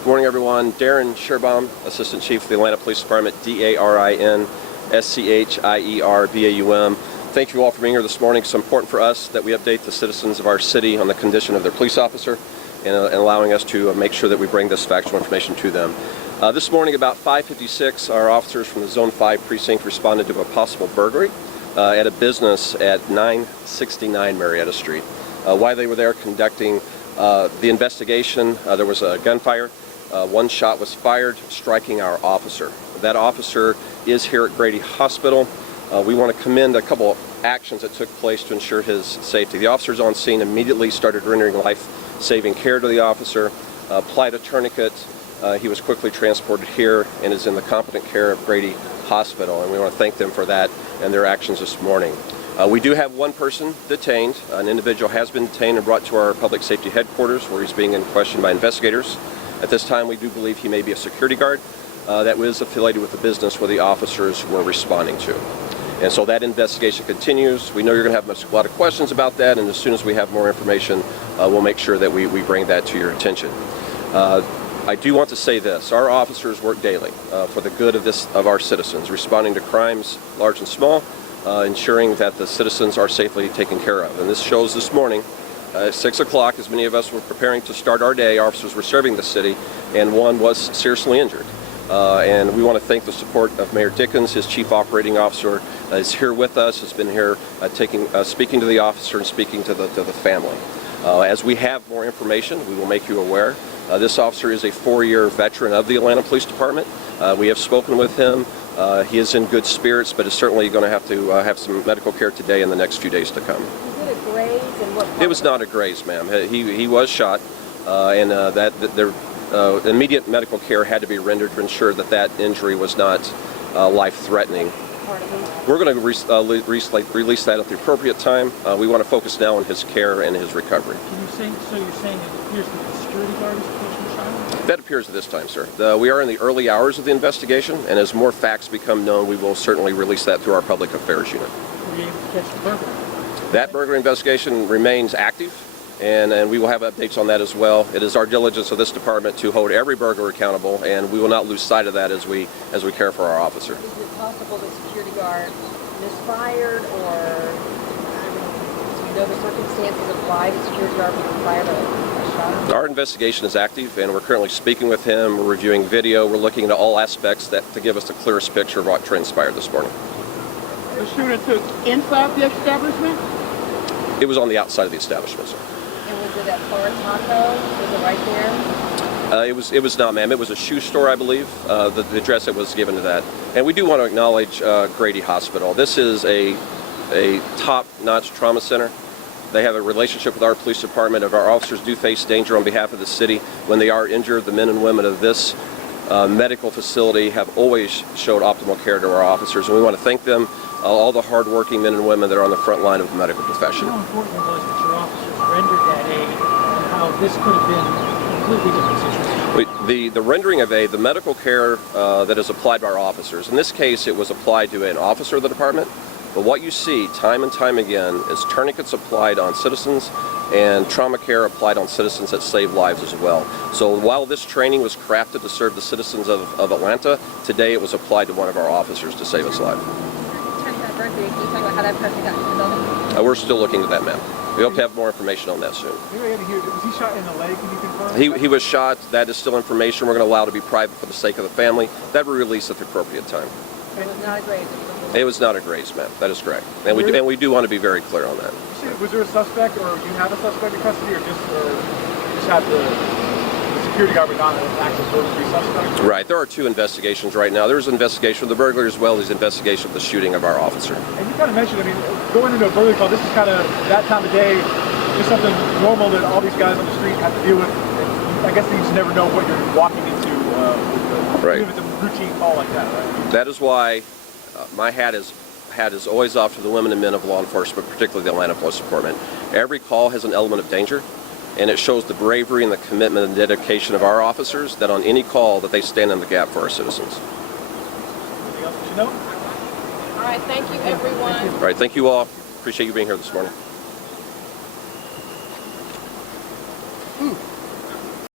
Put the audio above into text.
Good morning, everyone. Darren Scherbaum, Assistant Chief of the Atlanta Police Department, D-A-R-I-N-S-C-H-I-E-R-B-A-U-M. Thank you all for being here this morning. It's important for us that we update the citizens of our city on the condition of their police officer and allowing us to make sure that we bring this factual information to them. This morning, about 5:56, our officers from the Zone 5 precinct responded to a possible burglary at a business at 969 Marietta Street. While they were there conducting the investigation, there was a gunfire. One shot was fired, striking our officer. That officer is here at Grady Hospital. We want to commend a couple of actions that took place to ensure his safety. The officers on scene immediately started rendering life-saving care to the officer, applied a tourniquet. He was quickly transported here and is in the competent care of Grady Hospital, and we want to thank them for that and their actions this morning. We do have one person detained. An individual has been detained and brought to our public safety headquarters where he's being questioned by investigators. At this time, we do believe he may be a security guard that was affiliated with the business where the officers were responding to. And so that investigation continues. We know you're going to have a lot of questions about that, and as soon as we have more information, we'll make sure that we bring that to your attention. I do want to say this: our officers work daily for the good of our citizens, responding to crimes large and small, ensuring that the citizens are safely taken care of. And this shows this morning at 6 o'clock, as many of us were preparing to start our day, officers were serving the city, and one was seriously injured. And we want to thank the support of Mayor Dickens. His chief operating officer is here with us, has been here speaking to the officer and speaking to the family. As we have more information, we will make you aware. This officer is a 4-year veteran of the Atlanta Police Department. We have spoken with him. He is in good spirits, but is certainly going to have some medical care today and the next few days to come. Was it a graze? And what it was not a graze, ma'am. He was shot, and immediate medical care had to be rendered to ensure that injury was not life-threatening. We're going to release that at the appropriate time. We want to focus now on his care and his recovery. So you're saying it appears that the security guard is the person who shot him? That appears at this time, sir. We are in the early hours of the investigation, and as more facts become known, we will certainly release that through our public affairs unit. Were you able to catch the burglar? That burglary investigation remains active, and we will have updates on that as well. It is our diligence of this department to hold every burglar accountable, and we will not lose sight of that as we care for our officer. Is it possible the security guard misfired, or do you know the circumstances of why the security guard was fired a shot? Our investigation is active, and we're currently speaking with him. We're reviewing video. We're looking into all aspects to give us the clearest picture of what transpired this morning. The shooter took inside the establishment? It was on the outside of the establishment, sir. And was it at Florida Taco? Was it right there? It was not, ma'am. It was a shoe store, I believe, the address that was given to that. And we do want to acknowledge Grady Hospital. This is a top-notch trauma center. They have a relationship with our police department. If our officers do face danger on behalf of the city, when they are injured, the men and women of this medical facility have always showed optimal care to our officers, and we want to thank them, all the hard-working men and women that are on the front line of the medical profession. How important was that your officers rendered that aid, and how this could have been a completely different situation? The rendering of aid, the medical care that is applied by our officers, in this case it was applied to an officer of the department, but what you see time and time again is tourniquets applied on citizens and trauma care applied on citizens that save lives as well. So while this training was crafted to serve the citizens of Atlanta, today it was applied to one of our officers to save his life. Can you talk about how that person got into the building? We're still looking at that, ma'am. We hope to have more information on that soon. Was he shot in the leg? Can you confirm? He was shot. That is still information we're going to allow to be private for the sake of the family. That will release at the appropriate time. It was not a graze. It was not a graze, ma'am. That is correct. And we do want to be very clear on that. Was there a suspect, or do you have a suspect in custody, or just have the security guard but not an actual burglary suspect? Right. There are two investigations right now. There's an investigation of the burglary as well as investigation of the shooting of our officer. And you kind of mentioned, going into a burglary call, this is kind of that time of day, just something normal that all these guys on the street have to deal with. And I guess you just never know what you're walking into right. Even if it's a routine call like that, right? That is why my hat is always off to the women and men of law enforcement, particularly the Atlanta Police Department. Every call has an element of danger, and it shows the bravery and the commitment and dedication of our officers that on any call that they stand in the gap for our citizens. Anything else you know? All right, thank you, everyone. All right, thank you all. Appreciate you being here this morning.